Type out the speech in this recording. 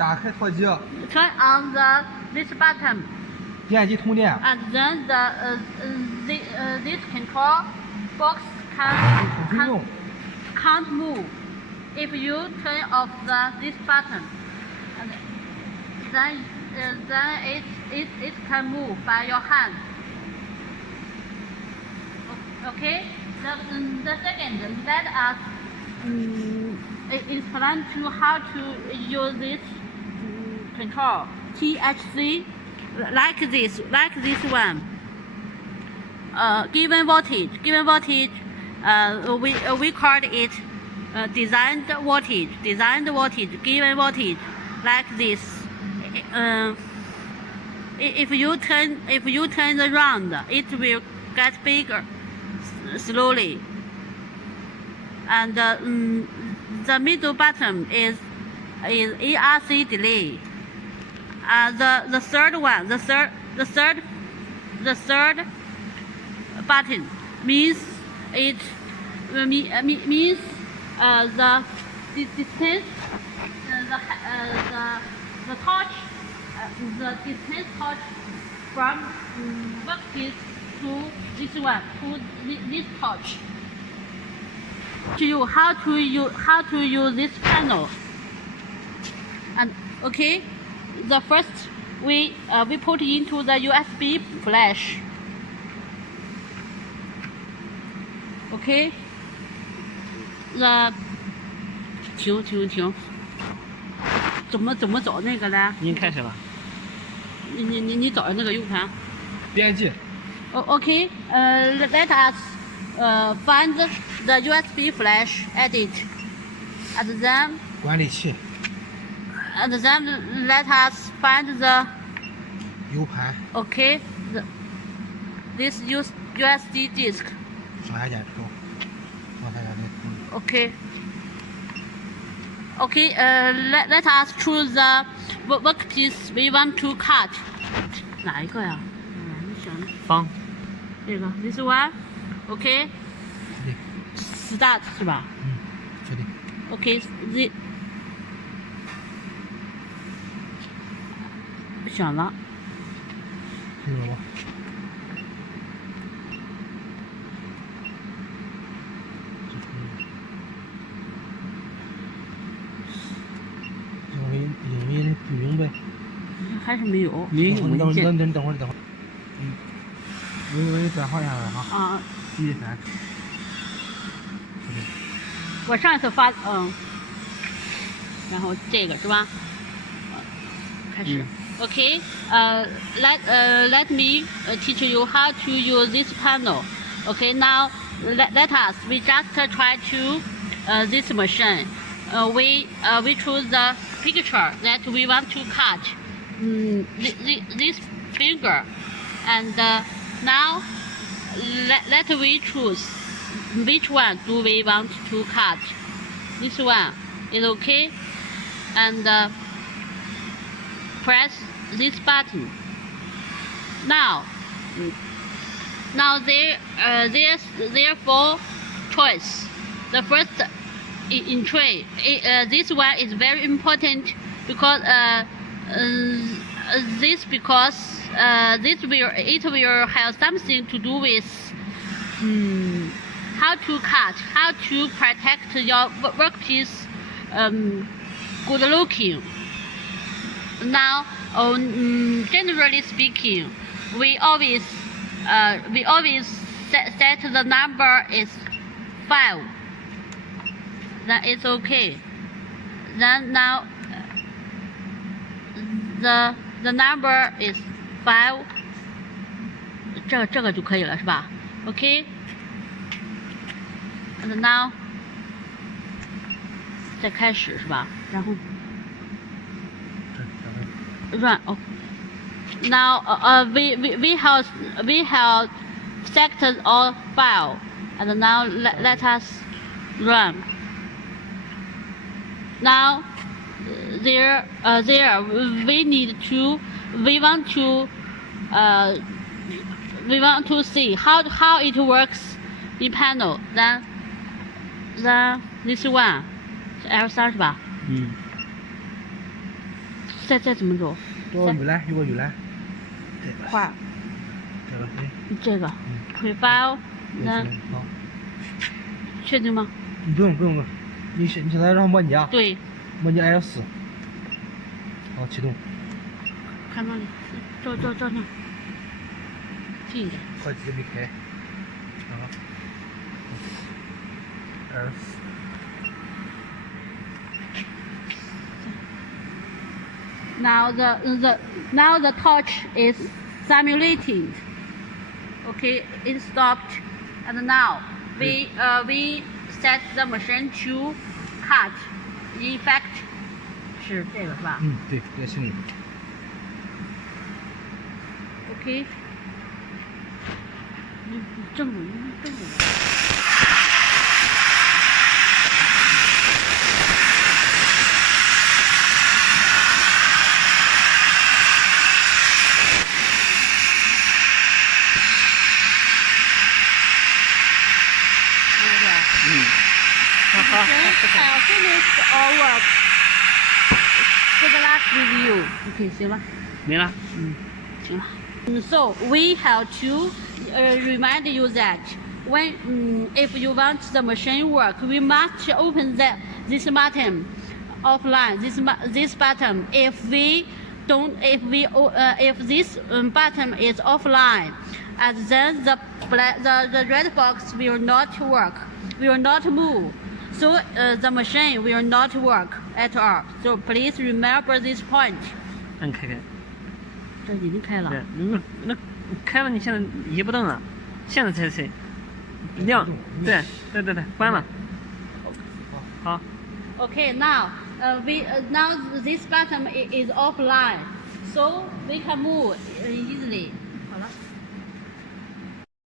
打开拖机。Turn on this button. 电机通电。 And then this control box can't move if you turn off this button. And then it can move by your hand. Okay. The second, let us explain to how to use this control THC like this one. Given voltage, we call it designed voltage, given voltage like this. If you turn around, it will get bigger slowly. And the middle button is ERC delay. The third one, the third button means the distance, the torch, the distance torch from workpiece to this one, to this torch. To you how to use this panel. And okay, the first we put into the USB flash. Okay, the 停，怎么找那个呢？已经开始了。你找那个 U 盘。编辑。Okay, let us find the USB flash, edit, and then 管理器。 and then let us find the U 盘。 Okay, this USB disk. 上下键轴。往下键。 Okay. Okay, let us choose the workpiece we want to cut. 哪一个呀？你想。方。这个 this one. Okay. Start 是吧？确定。 Okay, the 选了。听着吧。因为不明白。还是没有。没有文件。等会儿。我转换一下了哈。啊。第3。我上一次发然后这个是吧？开始。Okay, let me teach you how to use this panel. Okay, now let us we just try to this machine. We choose the picture that we want to cut. This finger, and now let we choose which one do we want to cut. This one is okay, and press this button. Now there's four choice. The first in tray, this one is very important because it will have something to do with how to cut, how to protect your workpiece good looking. Now, generally speaking, we always set the number is 5. Then it's okay. Then now the number is 5. 这个就可以了，是吧 ？Okay. And now 再开始是吧？然后。Run. Oh. Now we have selected all file, and now let us run. Now there we want to see how it works in panel. Then this one L3是吧？再怎么走？多个鱼篮，有个鱼篮。这个。快，这个对。这个嗯。 prepare，那好。确定吗？你不用，你现在让模拟啊。对。模拟 L4。好，启动。看那里，照上，近一点。快机没开。啊。L4。 Now the torch is simulating. Okay, it stopped, and now we set the machine to cut. Effect 是这个是吧？嗯，对，这个行李。 OK， 你正着。 have finished our work for the last review. OK， 行了，没了。行了。So we have to remind you that when if you want the machine work, we must open this button offline. This button, if this button is offline, and then the red box will not work, will not move. So the machine will not work at all. So please remember this point. 按开。这已经开了。对，那开了，你现在移不动了，现在才亮。对，关了。好。Okay, now now this button is offline, so we can move easily.